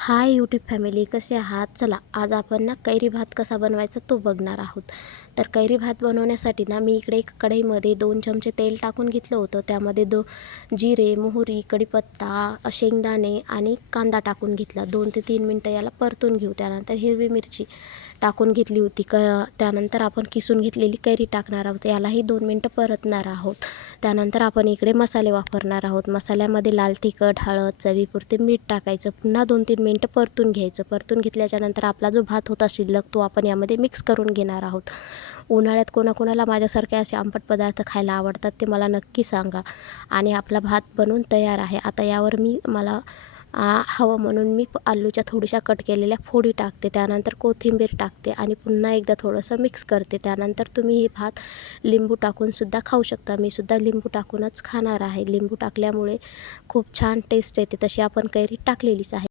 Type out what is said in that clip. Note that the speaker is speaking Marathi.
हाय यूट्यूब फॅमिली, कसे आहात? चला आज आपण ना कैरी भात कसा बनवायचा तो बघणार आहोत. तर कैरी भात बनवण्यासाठी ना मी इकडे एक कढईमध्ये 2 चमचे तेल टाकून घेतलं होतं. त्यामध्ये जिरे, मोहरी, कढीपत्ता, शेंगदाणे आणि कांदा टाकून घेतला. 2 ते 3 मिनटं याला परतून घेऊ. त्यानंतर हिरवी मिरची टाकून घेतली होती. त्यानंतर आपण किसून घेतलेली कैरी टाकणार आहोत. यालाही 2 मिनटं परतणार आहोत. त्यानंतर आपण इकडे मसाले वापरणार आहोत. मसाल्यामध्ये लाल तिखट, हळद, चवीपुरते मीठ टाकायचं. पुन्हा 2-3 मिनटं परतून घ्यायचं. परतून घेतल्याच्यानंतर आपला जो भात होता शिल्लक तो आपण यामध्ये मिक्स करून घेणार आहोत. उन्हाळ्यात कोणाकोणाला माझ्यासारखे असे आंबट पदार्थ खायला आवडतात ते मला नक्की सांगा. आणि आपला भात बनवून तयार आहे. आता यावर मला हवं म्हणून मी आलूच्या थोड्याशा कट केलेल्या फोडी टाकते. त्यानंतर कोथिंबीर टाकते आणि पुन्हा एकदा थोडंसं मिक्स करते. त्यानंतर तुम्ही हे भात लिंबू टाकूनसुद्धा खाऊ शकता. मी सुद्धा लिंबू टाकूनच खाणार आहे. लिंबू टाकल्यामुळे खूप छान टेस्ट येते. तशी आपण कैरी टाकलेलीच आहे.